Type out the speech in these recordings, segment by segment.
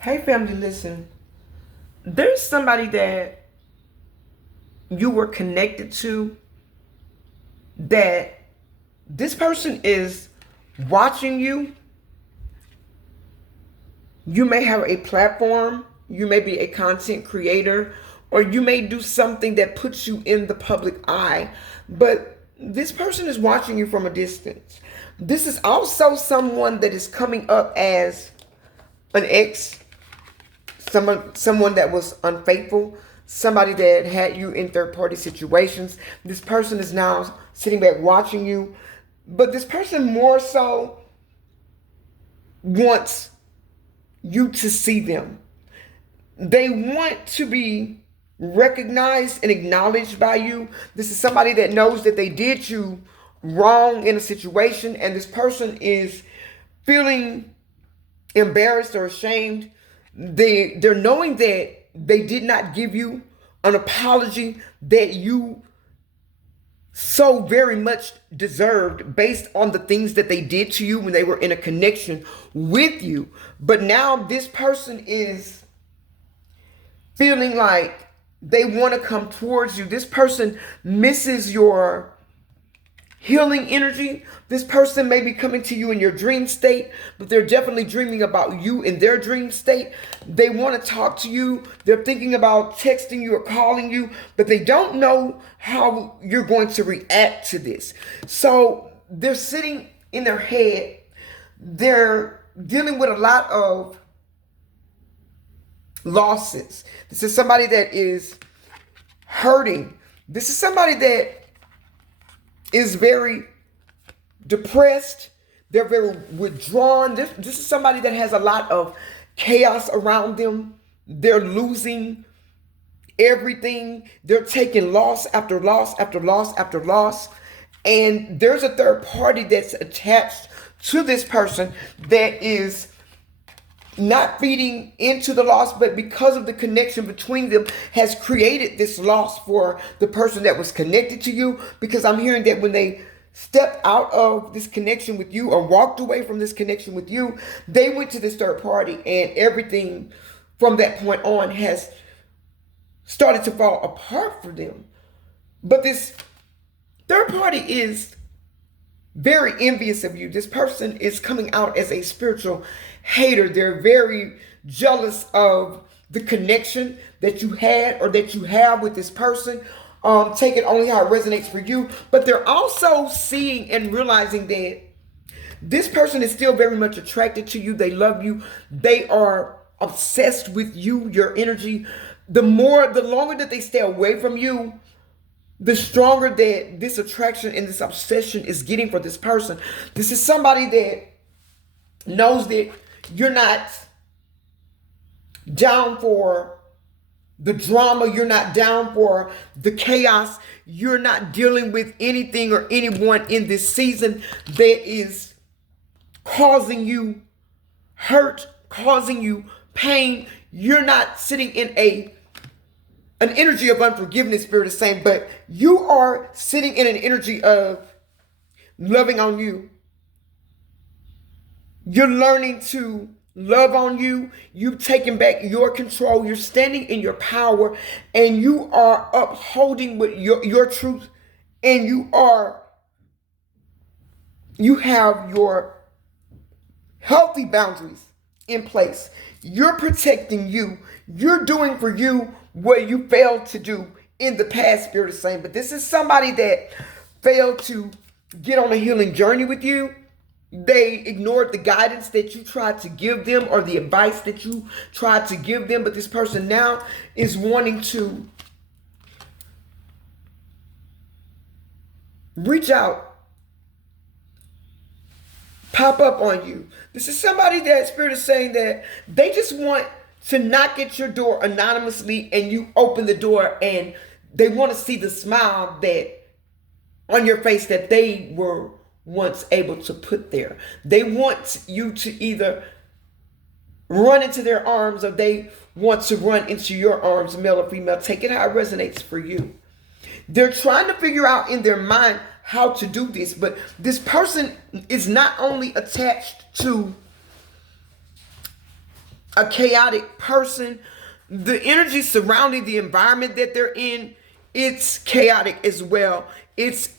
Hey family, listen. There's somebody that you were connected to that this person is watching you. You may have a platform, you may be a content creator, or you may do something that puts you in the public eye, but this person is watching you from a distance. This is also someone that is coming up as an ex, someone that was unfaithful, somebody that had you in third party situations. This person is now sitting back watching you, but this person more so wants you to see them. They want to be recognized and acknowledged by you. This is somebody that knows that they did you wrong in a situation, and this person is feeling embarrassed or ashamed. They're knowing that they did not give you an apology that you so very much deserved based on the things that they did to you when they were in a connection with you. But now this person is feeling like they want to come towards you. This person misses your healing energy. This person may be coming to you in your dream state, but they're definitely dreaming about you in their dream state. They want to talk to you. They're thinking about texting you or calling you, but they don't know how you're going to react to this. So they're sitting in their head. They're dealing with a lot of losses. This is somebody that is hurting. This is somebody that is very depressed. They're very withdrawn. This is somebody that has a lot of chaos around them. They're losing everything. They're taking loss after loss after loss after loss. And there's a third party that's attached to this person that is not feeding into the loss, but because of the connection between them has created this loss for the person that was connected to you. Because I'm hearing that when they stepped out of this connection with you or walked away from this connection with you, they went to this third party, and everything from that point on has started to fall apart for them. But this third party is very envious of you. This person is coming out as a spiritual hater. They're very jealous of the connection that you had or that you have with this person. Take it only how it resonates for you. But they're also seeing and realizing that this person is still very much attracted to you. They love you. They are obsessed with you, your energy. The longer that they stay away from you, the stronger that this attraction and this obsession is getting for this person. This is somebody that knows that you're not down for the drama. You're not down for the chaos. You're not dealing with anything or anyone in this season that is causing you hurt, causing you pain. You're not sitting in an energy of unforgiveness, Spirit is saying, but you are sitting in an energy of loving on you. You're learning to love on you. You've taken back your control. You're standing in your power, and you are upholding with your truth, and you have your healthy boundaries in place. You're protecting you. You're doing for you what you failed to do in the past, Spirit is saying. But this is somebody that failed to get on a healing journey with you. They ignored the guidance that you tried to give them or the advice that you tried to give them. But this person now is wanting to reach out, pop up on you. This is somebody that Spirit is saying that they just want to knock at your door anonymously, and you open the door, and they want to see the smile that on your face that they were once able to put there. They want you to either run into their arms or they want to run into your arms, male or female. Take it how it resonates for you. They're trying to figure out in their mind how to do this, but this person is not only attached to a chaotic person. The energy surrounding the environment that they're in, it's chaotic as well. It's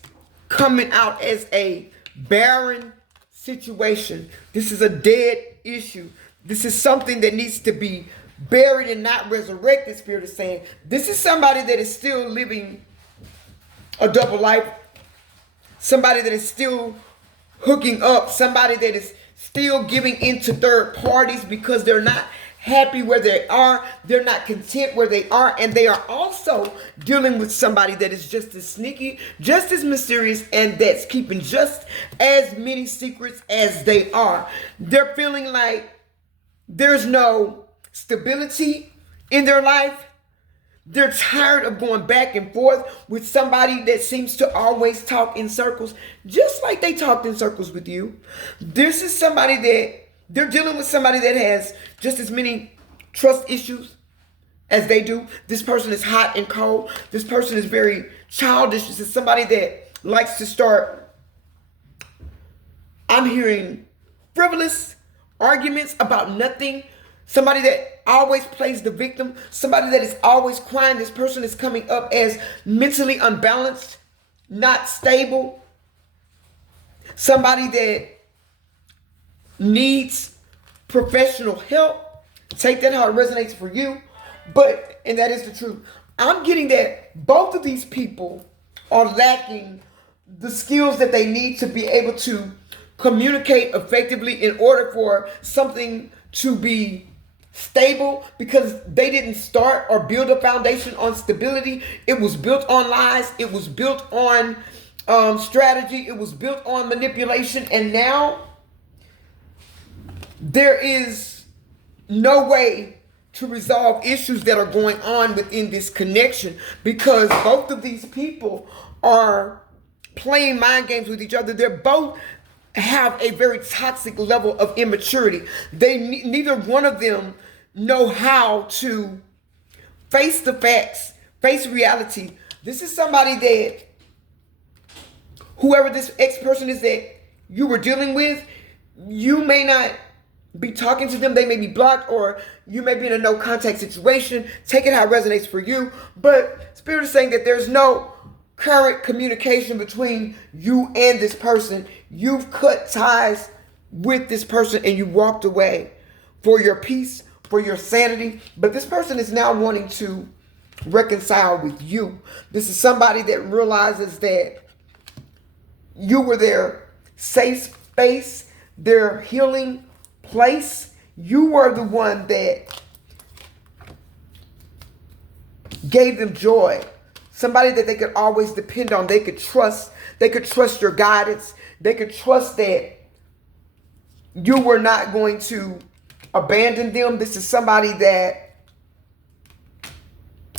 coming out as a barren situation. This is a dead issue. This is something that needs to be buried and not resurrected. Spirit is saying this is somebody that is still living a double life. Somebody that is still hooking up. Somebody that is still giving into third parties because they're not happy where they are. They're not content where they are. And they are also dealing with somebody that is just as sneaky, just as mysterious, and that's keeping just as many secrets as they are. They're feeling like there's no stability in their life. They're tired of going back and forth with somebody that seems to always talk in circles, just like they talked in circles with you. This is somebody that they're dealing with, somebody that has just as many trust issues as they do. This person is hot and cold. This person is very childish. This is somebody that likes to start, I'm hearing, frivolous arguments about nothing. Somebody that always plays the victim. Somebody that is always crying. This person is coming up as mentally unbalanced, not stable. Somebody that needs professional help. Take that how it resonates for you. And that is the truth. I'm getting that both of these people are lacking the skills that they need to be able to communicate effectively in order for something to be stable, because they didn't start or build a foundation on stability. It was built on lies. It was built on strategy. It was built on manipulation. And now there is no way to resolve issues that are going on within this connection, because both of these people are playing mind games with each other. They're both have a very toxic level of immaturity. Neither one of them know how to face the facts, face reality. This is somebody that, whoever this ex-person is that you were dealing with, you may not be talking to them. They may be blocked, or you may be in a no contact situation. Take it how it resonates for you. But Spirit is saying that there's no current communication between you and this person. You've cut ties with this person and you walked away for your peace, for your sanity. But this person is now wanting to reconcile with you. This is somebody that realizes that you were their safe space, their healing place. You were the one that gave them joy. Somebody that they could always depend on. They could trust. They could trust your guidance. They could trust that you were not going to abandon them. This is somebody that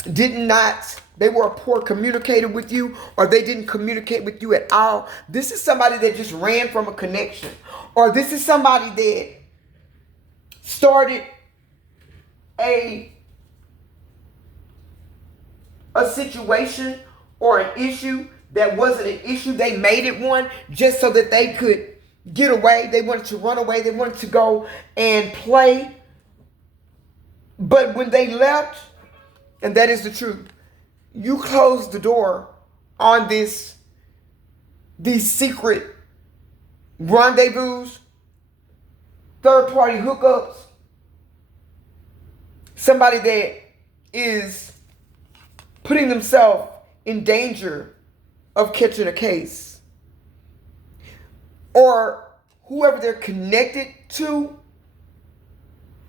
they were a poor communicator with you, or they didn't communicate with you at all. This is somebody that just ran from a connection. Or this is somebody that started a situation or an issue that wasn't an issue. They made it one just so that they could get away. They wanted to run away. They wanted to go and play. But when they left, and that is the truth, you closed the door on these secret rendezvous, third-party hookups. Somebody that is putting themselves in danger of catching a case. Or whoever they're connected to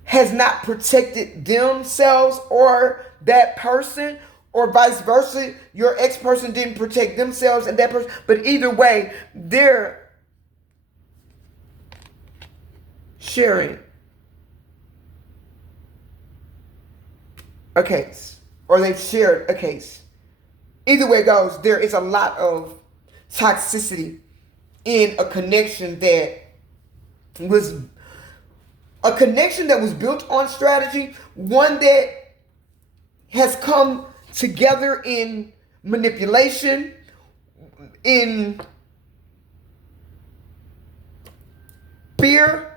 has not protected themselves or that person, or vice versa. Your ex-person didn't protect themselves and that person. But either way, they're sharing a case, or they've shared a case. Either way it goes, there is a lot of toxicity in a connection that was built on strategy, one that has come together in manipulation, in fear,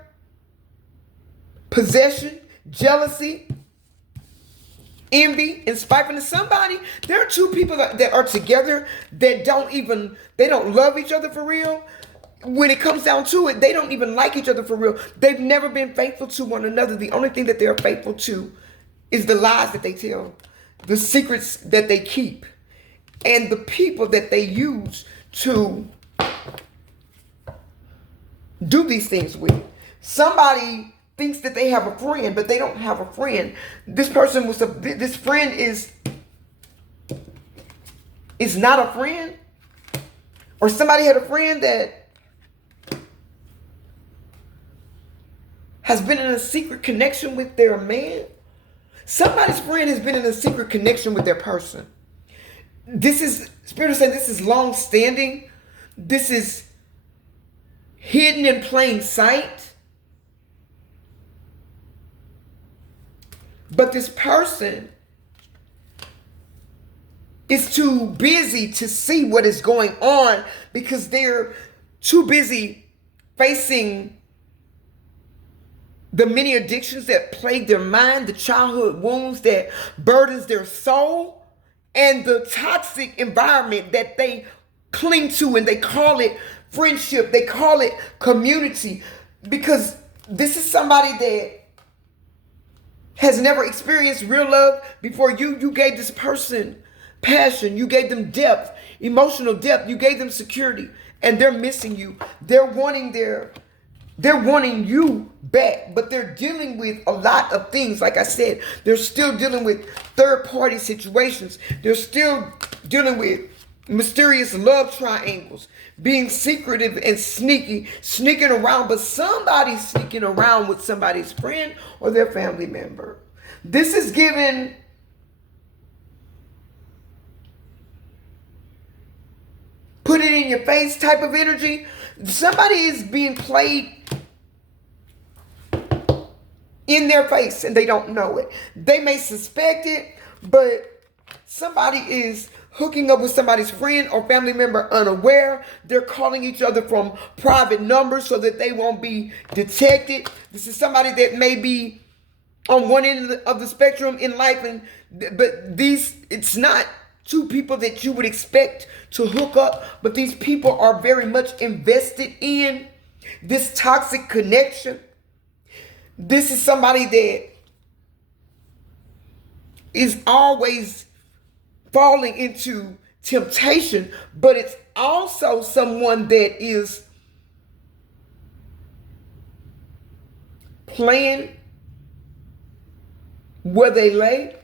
possession, jealousy, envy, and spitefulness. Somebody, there are two people that are together that they don't love each other for real. When it comes down to it, they don't even like each other for real. They've never been faithful to one another. The only thing that they're faithful to is the lies that they tell, the secrets that they keep, and the people that they use to do these things with. Somebody thinks that they have a friend, but they don't have a friend. This friend is not a friend. Or somebody had a friend that has been in a secret connection with their man. Somebody's friend has been in a secret connection with their person. Spirit is saying this is long standing. This is hidden in plain sight. But this person is too busy to see what is going on because they're too busy facing the many addictions that plague their mind, the childhood wounds that burdens their soul, and the toxic environment that they cling to, and they call it friendship, they call it community, because this is somebody that has never experienced real love before. You gave this person passion, you gave them depth, emotional depth, you gave them security, and they're missing you. They're wanting you back, but they're dealing with a lot of things. Like I said, they're still dealing with third-party situations. They're still dealing with mysterious love triangles, being secretive and sneaking around, but somebody's sneaking around with somebody's friend or their family member. This is given put it in your face type of energy. Somebody is being played in their face and they don't know it. They may suspect it, but somebody is hooking up with somebody's friend or family member unaware. They're calling each other from private numbers so that they won't be detected. This is somebody that may be on one end of the spectrum in life, but it's not two people that you would expect to hook up, but these people are very much invested in this toxic connection. This is somebody that is always falling into temptation, but it's also someone that is playing where they lay.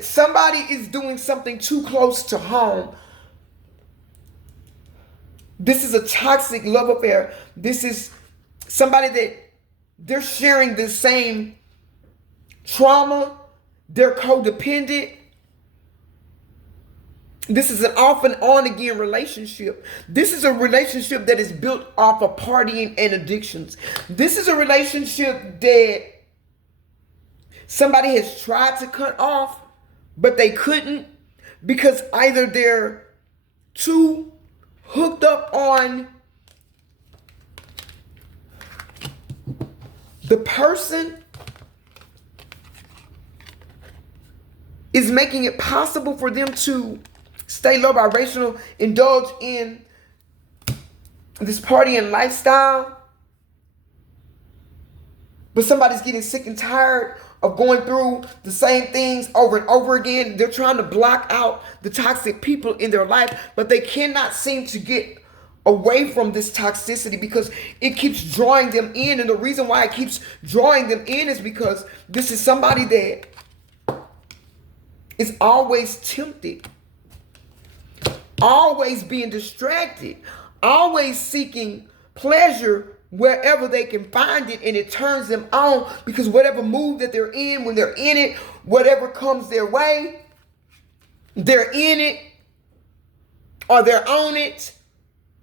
Somebody is doing something too close to home. This is a toxic love affair. This is somebody that they're sharing the same trauma. They're codependent. This is an off and on again relationship. This is a relationship that is built off of partying and addictions. This is a relationship that somebody has tried to cut off, but they couldn't, because either they're too hooked up on the person is making it possible for them to stay low vibrational, indulge in this partying lifestyle, but somebody's getting sick and tired of going through the same things over and over again. They're trying to block out the toxic people in their life, but they cannot seem to get away from this toxicity because it keeps drawing them in. And the reason why it keeps drawing them in is because this is somebody that is always tempted, always being distracted, always seeking pleasure wherever they can find it, and it turns them on because whatever mood that they're in, when they're in it, whatever comes their way, they're in it or they're on it.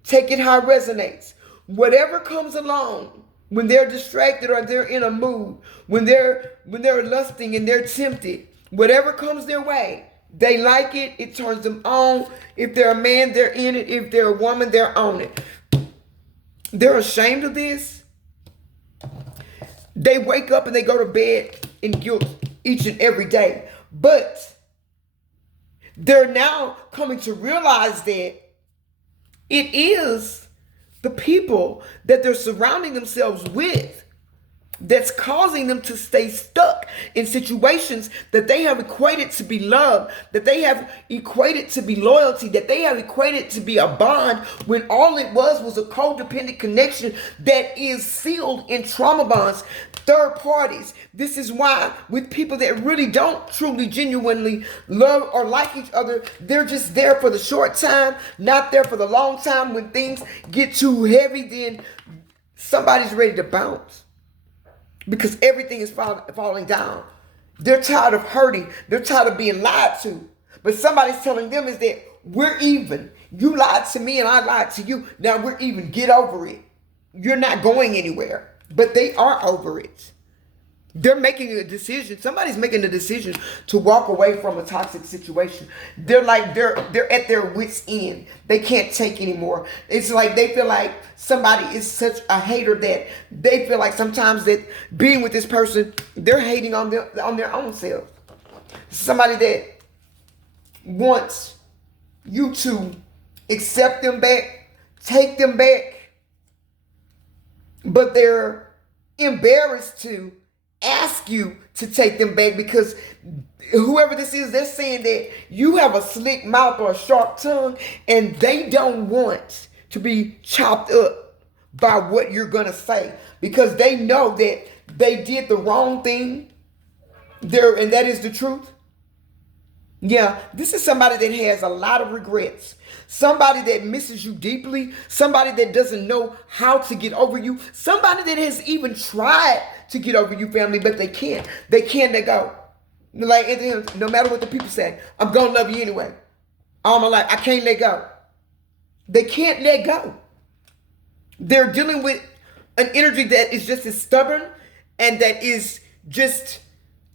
Take it how it resonates. Whatever comes along, when they're distracted or they're in a mood, when they're lusting and they're tempted, whatever comes their way, they like it, it turns them on. If they're a man, they're in it. If they're a woman, they're on it. They're ashamed of this. They wake up and they go to bed in guilt each and every day. But they're now coming to realize that it is the people that they're surrounding themselves with that's causing them to stay stuck in situations that they have equated to be love, that they have equated to be loyalty, that they have equated to be a bond, when all it was a codependent connection that is sealed in trauma bonds, third parties. This is why with people that really don't truly, genuinely love or like each other, they're just there for the short time, not there for the long time. When things get too heavy, then somebody's ready to bounce. Because everything is falling down. They're tired of hurting. They're tired of being lied to. But somebody's telling them is that we're even. You lied to me and I lied to you. Now we're even. Get over it. You're not going anywhere. But they are over it. They're making a decision. Somebody's making a decision to walk away from a toxic situation. They're like, they're at their wits' end. They can't take anymore. It's like they feel like somebody is such a hater that they feel like sometimes that being with this person, they're hating on their own selves. Somebody that wants you to accept them back, take them back, but they're embarrassed to ask you to take them back, because whoever this is, they're saying that you have a slick mouth or a sharp tongue, and they don't want to be chopped up by what you're gonna say, because they know that they did the wrong thing there, and that is the truth. Yeah, this is somebody that has a lot of regrets. Somebody that misses you deeply. Somebody that doesn't know how to get over you. Somebody that has even tried to get over you, family, but they can't. They can't let go. Like, no matter what the people say, I'm going to love you anyway. All my life, I can't let go. They can't let go. They're dealing with an energy that is just as stubborn and that is just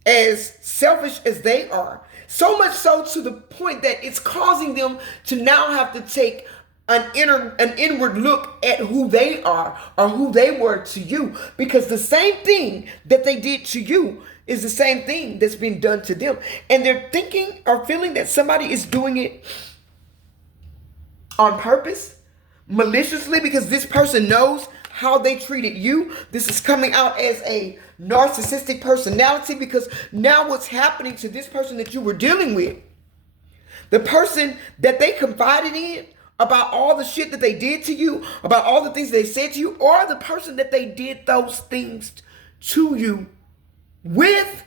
as selfish as they are. So much so to the point that it's causing them to now have to take an inward look at who they are or who they were to you. Because the same thing that they did to you is the same thing that's been done to them. And they're thinking or feeling that somebody is doing it on purpose, maliciously, because this person knows how they treated you. This is coming out as a narcissistic personality, because now what's happening to this person that you were dealing with, the person that they confided in about all the shit that they did to you, about all the things they said to you, or the person that they did those things to you with,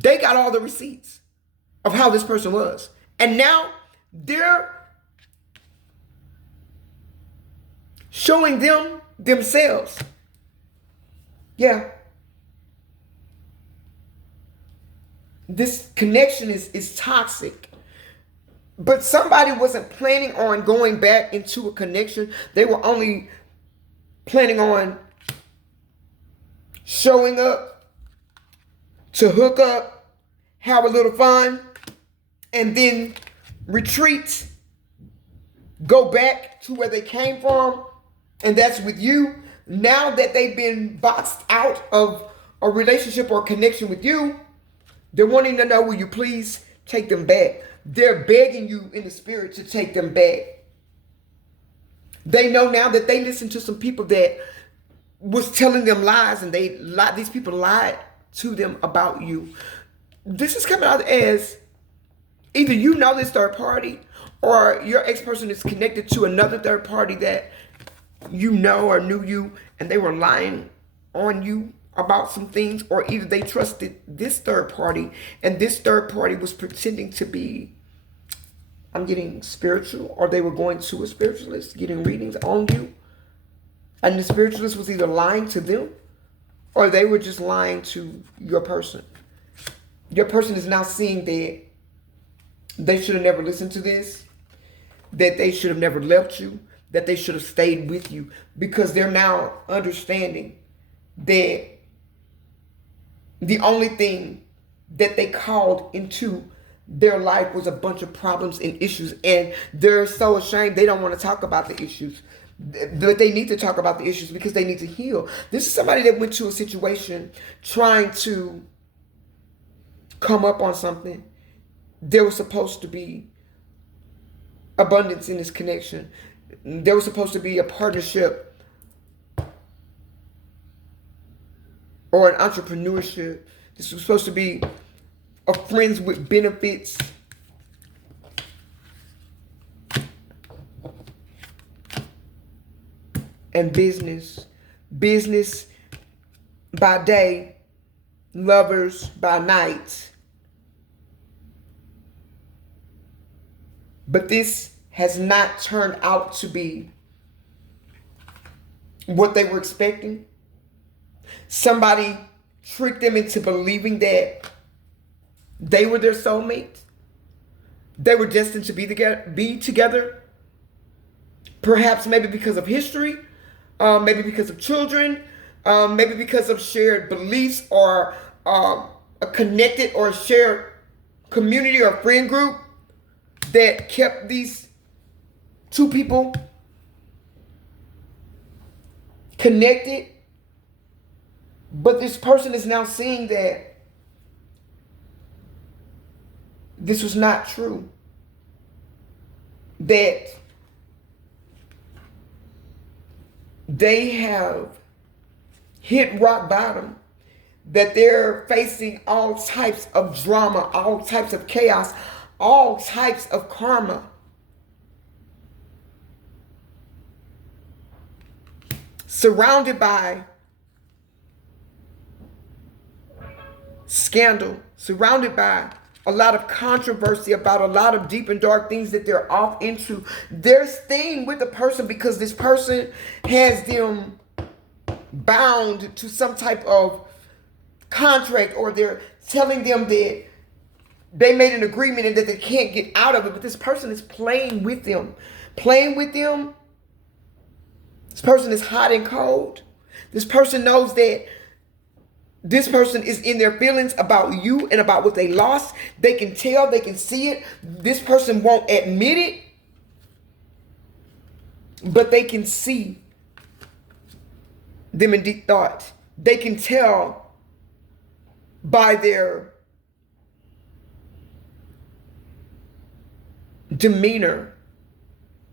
they got all the receipts of how this person was. And now they're showing them themselves. Yeah. This connection is toxic. But somebody wasn't planning on going back into a connection. They were only planning on showing up to hook up, have a little fun, and then retreat, go back to where they came from, and that's with you. Now that they've been boxed out of a relationship or connection with you, they're wanting to know, will you please take them back? They're begging you in the spirit to take them back. They know now that they listened to some people that was telling them lies, and these people lied to them about you. This is coming out as either you know this third party, or your ex-person is connected to another third party that you know or knew you, and they were lying on you about some things, or either they trusted this third party, and this third party was pretending to be, I'm getting spiritual, or they were going to a spiritualist, getting readings on you, and the spiritualist was either lying to them, or they were just lying to your person. Your person is now seeing that they should have never listened to this, that they should have never left you, that they should have stayed with you, because they're now understanding that the only thing that they called into their life was a bunch of problems and issues, and they're so ashamed they don't want to talk about the issues. But they need to talk about the issues because they need to heal. This is somebody that went to a situation trying to come up on something. There was supposed to be abundance in this connection. There was supposed to be a partnership or an entrepreneurship. This was supposed to be a friends with benefits. And business. Business by day, lovers by night. But this has not turned out to be what they were expecting. Somebody tricked them into believing that they were their soulmate. They were destined to be together. Perhaps maybe because of history, maybe because of children, maybe because of shared beliefs or a connected or shared community or friend group that kept these two people connected. But this person is now seeing that this was not true. That they have hit rock bottom. That they're facing all types of drama, all types of chaos, all types of karma. Surrounded by scandal, surrounded by a lot of controversy about a lot of deep and dark things that they're off into. They're staying with the person because this person has them bound to some type of contract, or they're telling them that they made an agreement and that they can't get out of it. But this person is playing with them. Playing with them. This person is hot and cold. This person knows that this person is in their feelings about you and about what they lost. They can tell, they can see it. This person won't admit it, but they can see them in deep thought. They can tell by their demeanor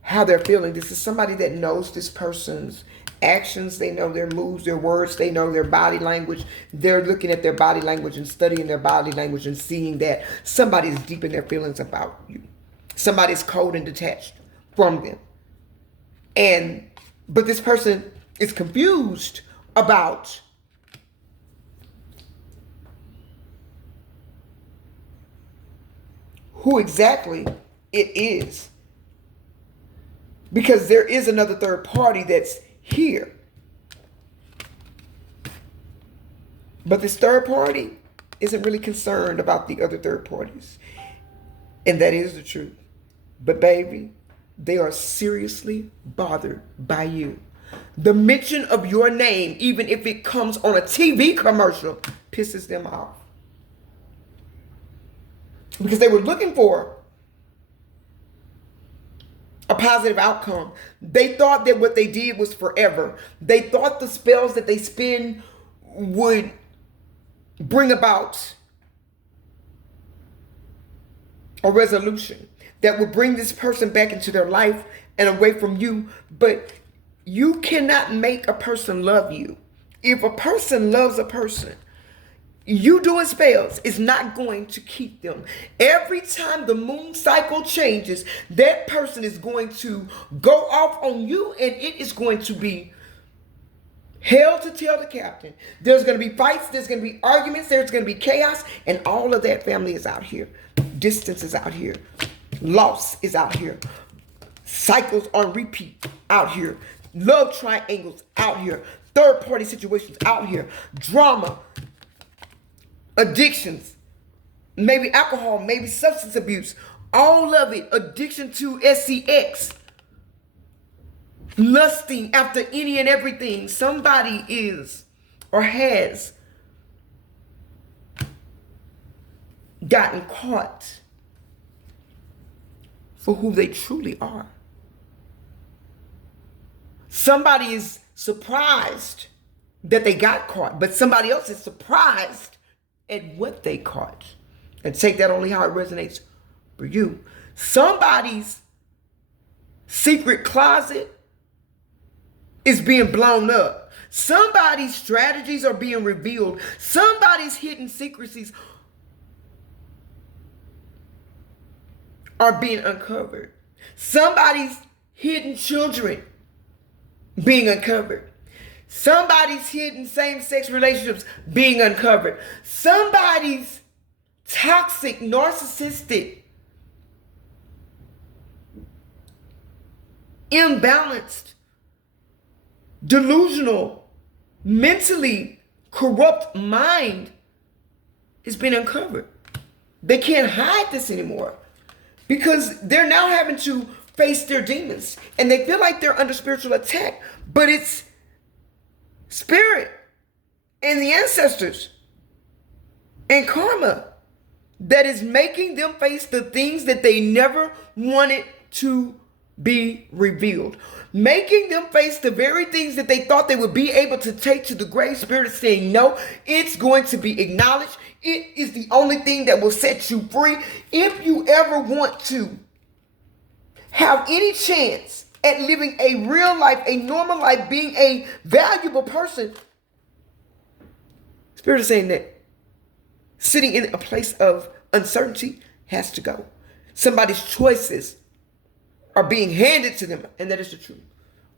how they're feeling. This is somebody that knows this person's actions. They know their moves, their words. They know their body language. They're looking at their body language and studying their body language and seeing that somebody is deep in their feelings about you. Somebody's cold and detached from them. But this person is confused about who exactly it is. Because there is another third party that's here. But this third party isn't really concerned about the other third parties. And that is the truth. But baby, they are seriously bothered by you. The mention of your name, even if it comes on a TV commercial, pisses them off. Because they were looking for a positive outcome. They thought that what they did was forever. They thought the spells that they spin would bring about a resolution that would bring this person back into their life and away from you. But you cannot make a person love you. If a person loves a person, you doing spells is not going to keep them. Every time the moon cycle changes, that person is going to go off on you, and it is going to be hell to tell the captain. There's going to be fights, there's going to be arguments, there's going to be chaos, and all of that family is out here. Distance is out here. Loss is out here. Cycles on repeat out here. Love triangles out here. Third party situations out here. Drama. Addictions, maybe alcohol, maybe substance abuse, all of it, addiction to sex, lusting after any and everything. Somebody is or has gotten caught for who they truly are. Somebody is surprised that they got caught, but somebody else is surprised at what they caught. And take that only how it resonates for you. Somebody's secret closet is being blown up. Somebody's strategies are being revealed. Somebody's hidden secrecies are being uncovered. Somebody's hidden children being uncovered. Somebody's hidden same-sex relationships being uncovered. Somebody's toxic, narcissistic, imbalanced, delusional, mentally corrupt mind is being uncovered. They can't hide this anymore because they're now having to face their demons and they feel like they're under spiritual attack, but it's spirit and the ancestors and karma that is making them face the things that they never wanted to be revealed. Making them face the very things that they thought they would be able to take to the grave. Spirit is saying, no, it's going to be acknowledged. It is the only thing that will set you free. If you ever want to have any chance at living a real life, a normal life, being a valuable person, Spirit is saying that sitting in a place of uncertainty has to go. Somebody's choices are being handed to them, and that is the truth,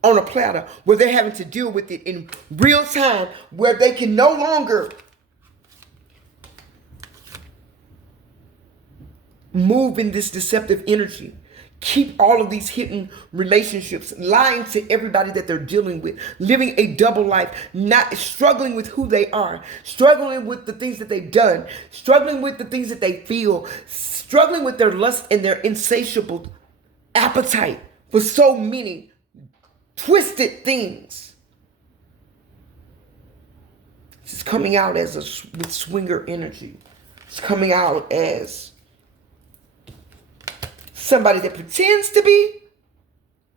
on a platter where they're having to deal with it in real time, where they can no longer move in this deceptive energy, keep all of these hidden relationships, lying to everybody that they're dealing with, living a double life, not struggling with who they are, struggling with the things that they've done, struggling with the things that they feel, struggling with their lust and their insatiable appetite for so many twisted things. It's coming out as with swinger energy. It's coming out as somebody that pretends to be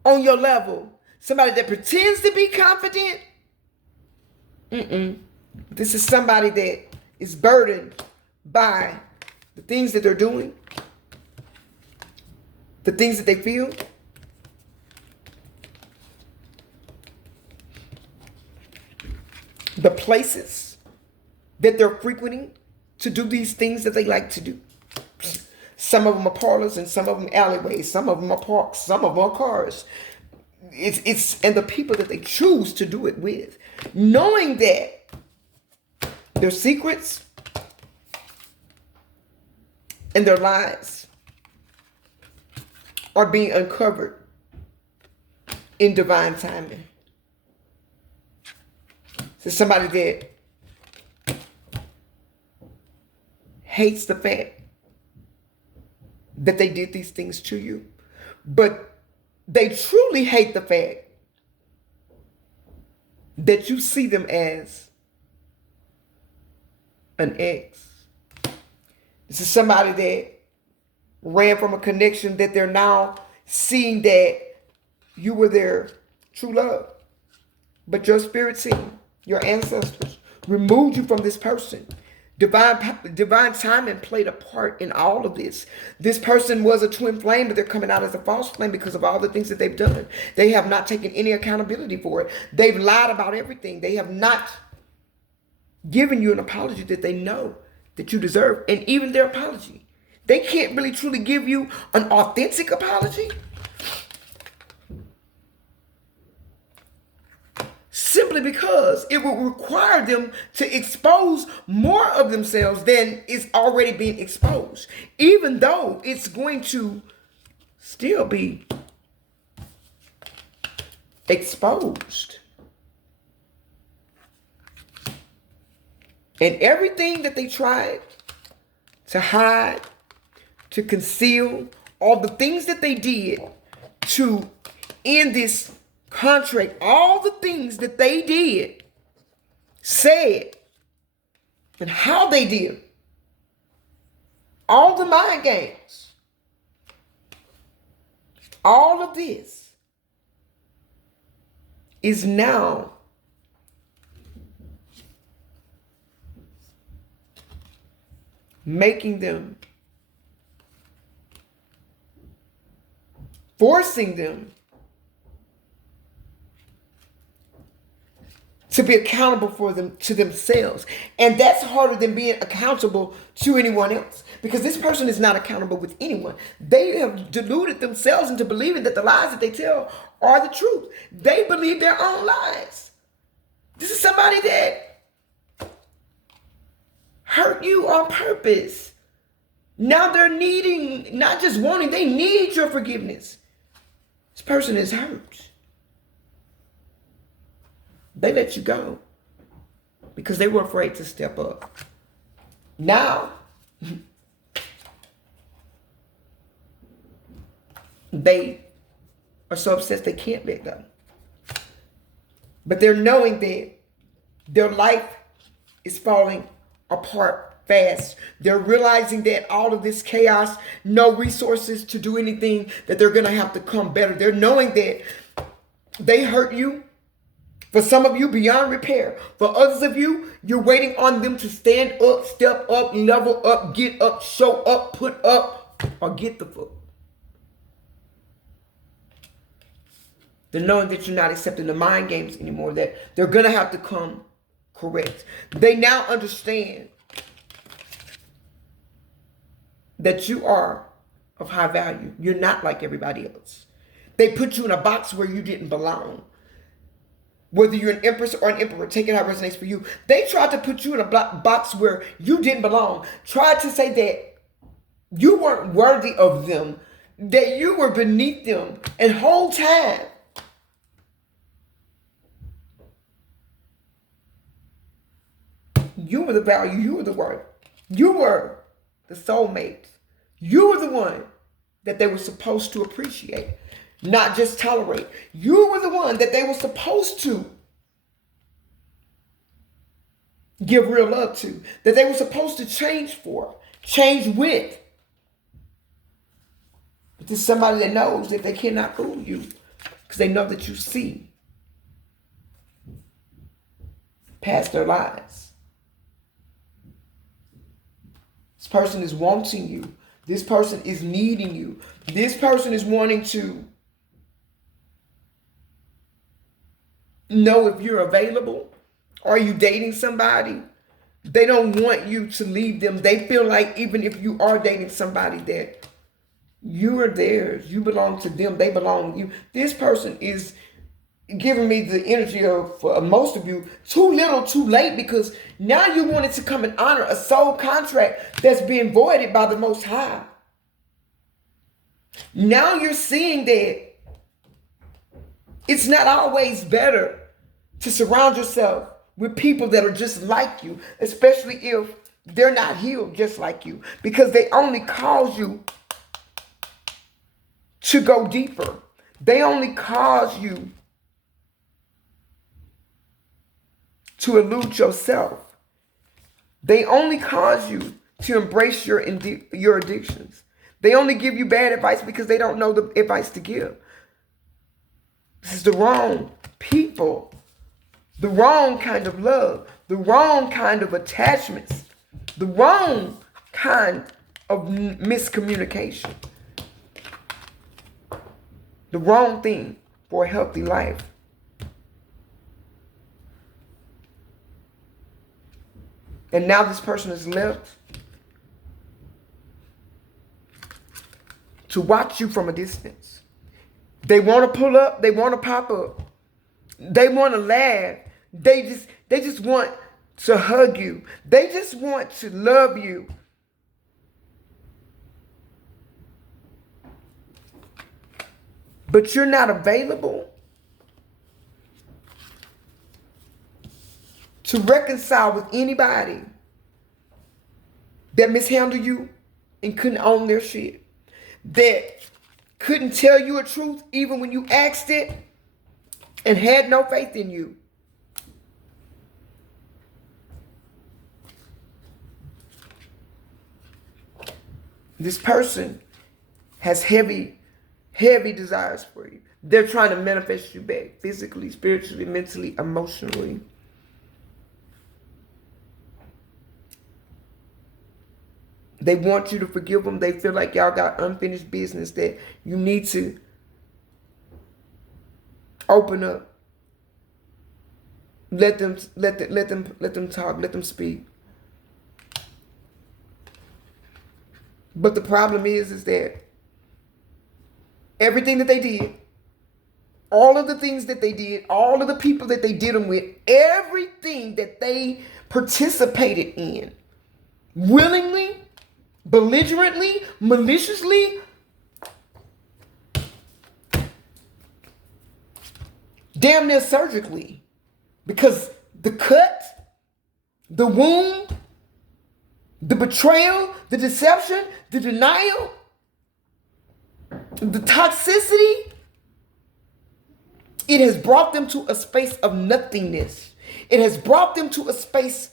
on your level. Somebody that pretends to be confident. This is somebody that is burdened by the things that they're doing, the things that they feel. The places that they're frequenting to do these things that they like to do. Some of them are parlors and some of them alleyways. Some of them are parks. Some of them are cars. And the people that they choose to do it with. Knowing that their secrets and their lies are being uncovered in divine timing. So somebody that hates the fact that they did these things to you, but they truly hate the fact that you see them as an ex. This is somebody that ran from a connection that they're now seeing that you were their true love, but your spirit team, your ancestors, removed you from this person. Divine timing played a part in all of this. This person was a twin flame, but they're coming out as a false flame because of all the things that they've done. They have not taken any accountability for it. They've lied about everything. They have not given you an apology that they know that you deserve. And even their apology, they can't really truly give you an authentic apology. Simply because it will require them to expose more of themselves than is already being exposed, even though it's going to still be exposed. And everything that they tried to hide, to conceal, all the things that they did to end this contract, all the things that they did, said, and how they did, all the mind games, all of this is now making them, forcing them to be accountable for them to themselves. And that's harder than being accountable to anyone else, because this person is not accountable with anyone. They have deluded themselves into believing that the lies that they tell are the truth. They believe their own lies. This is somebody that hurt you on purpose. Now they're needing, not just wanting, they need your forgiveness. This person is hurt. They let you go because they were afraid to step up. Now, they are so obsessed they can't let go. But they're knowing that their life is falling apart fast. They're realizing that all of this chaos, no resources to do anything, that they're going to have to come better. They're knowing that they hurt you. For some of you, beyond repair. For others of you, you're waiting on them to stand up, step up, level up, get up, show up, put up, or get the fuck. They're knowing that you're not accepting the mind games anymore, that they're going to have to come correct. They now understand that you are of high value. You're not like everybody else. They put you in a box where you didn't belong. Whether you're an empress or an emperor, take it how it resonates for you. They tried to put you in a box where you didn't belong. Tried to say that you weren't worthy of them, that you were beneath them. And whole time, you were the value. You were the worth. You were the soulmate. You were the one that they were supposed to appreciate. Not just tolerate. You were the one that they were supposed to give real love to. That they were supposed to change for. Change with. But there's somebody that knows that they cannot fool you. Because they know that you see past their lies. This person is wanting you. This person is needing you. This person is wanting to know if you're available. Are you dating somebody? They don't want you to leave them. They feel like even if you are dating somebody, that you are theirs. You belong to them. They belong to you. This person is giving me the energy of, for most of you, too little, too late, because now you wanted to come and honor a soul contract that's being voided by the Most High. Now you're seeing that it's not always better to surround yourself with people that are just like you, especially if they're not healed just like you, because they only cause you to go deeper. They only cause you to elude yourself. They only cause you to embrace your addictions. They only give you bad advice because they don't know the advice to give. This is the wrong people, the wrong kind of love, the wrong kind of attachments, the wrong kind of miscommunication, the wrong thing for a healthy life. And now this person is left to watch you from a distance. They want to pull up. They want to pop up. They want to laugh. They just want to hug you. They just want to love you. But you're not available to reconcile with anybody that mishandled you and couldn't own their shit. That couldn't tell you a truth even when you asked it and had no faith in you. This person has heavy desires for you. They're trying to manifest you back physically, spiritually, mentally, emotionally. They want you to forgive them. They feel like y'all got unfinished business that you need to open up. Let them talk. Let them speak. But the problem is that everything that they did, all of the things that they did, all of the people that they did them with, everything that they participated in, willingly, belligerently, maliciously, damn near surgically, because the cut, the wound, the betrayal, the deception, the denial, the toxicity, it has brought them to a space of nothingness. It has brought them to a space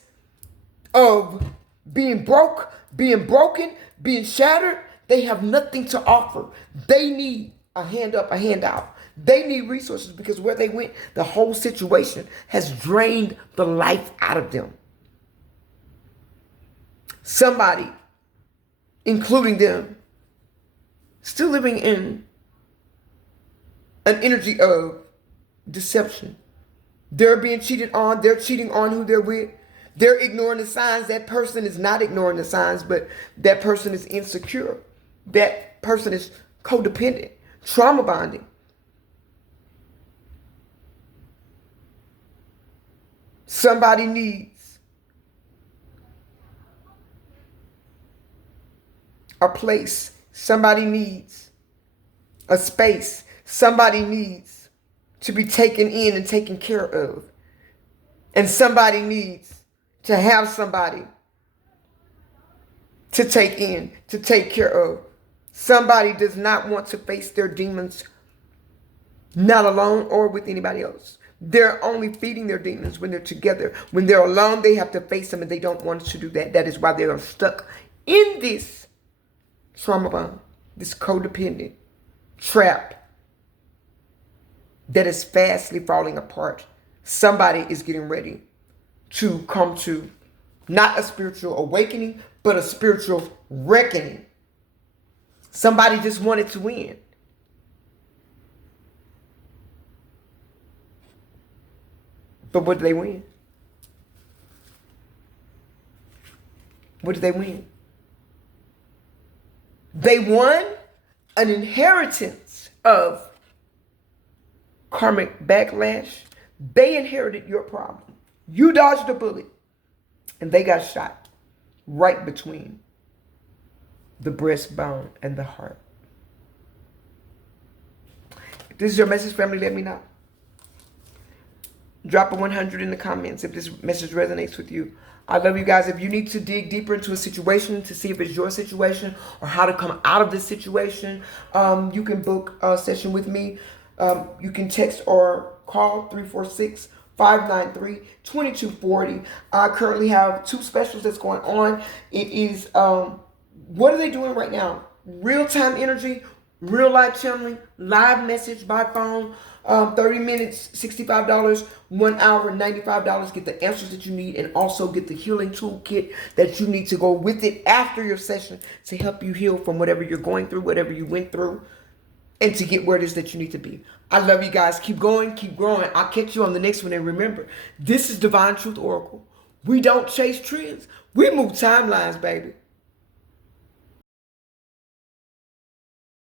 of being broke, being broken, being shattered. They have nothing to offer. They need a hand up, a hand out. They need resources because where they went, the whole situation has drained the life out of them. Somebody, including them, still living in an energy of deception. They're being cheated on. They're cheating on who they're with. They're ignoring the signs. That person is not ignoring the signs, but that person is insecure. That person is codependent, trauma bonding. Somebody needs a place. Somebody needs a space. Somebody needs to be taken in and taken care of. And somebody needs to have somebody to take in, to take care of. Somebody does not want to face their demons, not alone or with anybody else. They're only feeding their demons when they're together. When they're alone, they have to face them and they don't want to do that. That is why they are stuck in this trauma bond, this codependent trap that is fastly falling apart. Somebody is getting ready to come to not a spiritual awakening, but a spiritual reckoning. Somebody just wanted to win. But what did they win? What did they win? They won an inheritance of karmic backlash. They inherited your problem. You dodged a bullet and they got shot right between the breastbone and the heart. If this is your message, family, let me know. Drop a 100 in the comments if this message resonates with you. I love you guys. If you need to dig deeper into a situation to see if it's your situation or how to come out of this situation, you can book a session with me. You can text or call 346-593-2240. I currently have 2 specials that's going on. It is, what are they doing right now? Real-time energy, real-life channeling, live message by phone, 30 minutes, $65, 1 hour, $95. Get the answers that you need and also get the healing toolkit that you need to go with it after your session to help you heal from whatever you're going through, whatever you went through, and to get where it is that you need to be. I love you guys. Keep going, keep growing. I'll catch you on the next one. And remember, this is Divine Truth Oracle. We don't chase trends. We move timelines, baby.